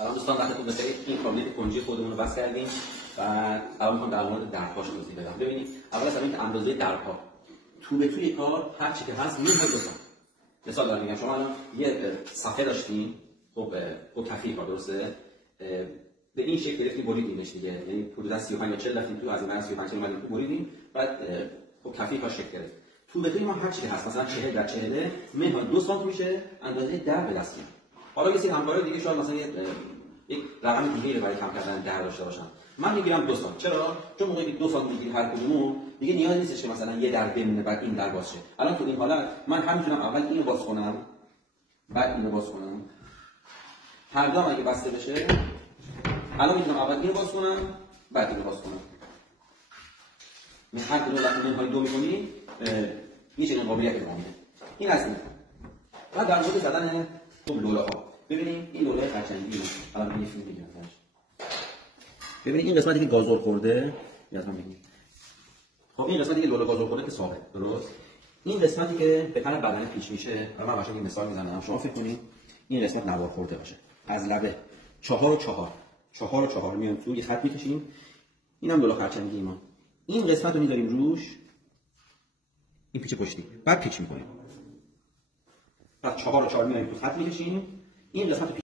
الان دوستان وقتتون بخیر. این کابینت کنجی خودمون رو بس کردیم و الان میخوام در مورد درپاش توضیح بدم. ببینید اول از همه اندازه درپا تو به توی کار هر چی که هست میشه دوستان. مثال دارم میگم، شما الان یه صفحه داشتین، خب کفی کار درسته، به این شکل گرفتیم بریدیمش دیگه، یعنی حدود 35 یا 40 رفتیم تو، از این 35 اومدیم تو بریدیم، بعد خب کفی کار شکل گرفت. تو به توی ما هر چی که هست مثلا 40 در 40 منهای 2 سانتی میشه، اندازه در به دست میاد. حالا یه سری همکارای دیگه شاید مثلا یک رقم دیگه برای کم کردن در داشته باشن. من میگیرم 2 سانت. چرا؟ چون موقعی که 2 سانت میگیری هر کدومون دیگه نیاز نیستش که مثلا یه در بمونه بعد این در باز شه. الان تو این حالت من هم میتونم اول اینو باز کنم بعد اینو باز کنم. هر دو اگه بسته بشه الان میتونم اول اینو باز کنم بعد اینو باز کنم. من هر کدوم وقتی منهای دو میکنی میشه این قابلیت رو میده. این از این. بعد در مورد زدن لوله‌ها ببینید این لوله خرچنگی الان یه فیلم میگیرم ازش. ببینید این قسمتی که گازول خورده یادم میگم. خب این قسمتی که لوله گازول خورده که ساقه، درست؟ این قسمتی که به کنار بدن پیچ میشه، من واسه این مثال میزنم. شما فکر کنید این قسمت نوار خورده باشه. از لبه 4 و 4 میایم تو، یه خط میکشیم. اینم لوله خرچنگی ما. این قسمت رو میذاریم روش، این پیچ پشتی، بعد پیچ میکنیم. بعد 4 و 4 میایم تو خط میکشیم. این قسمت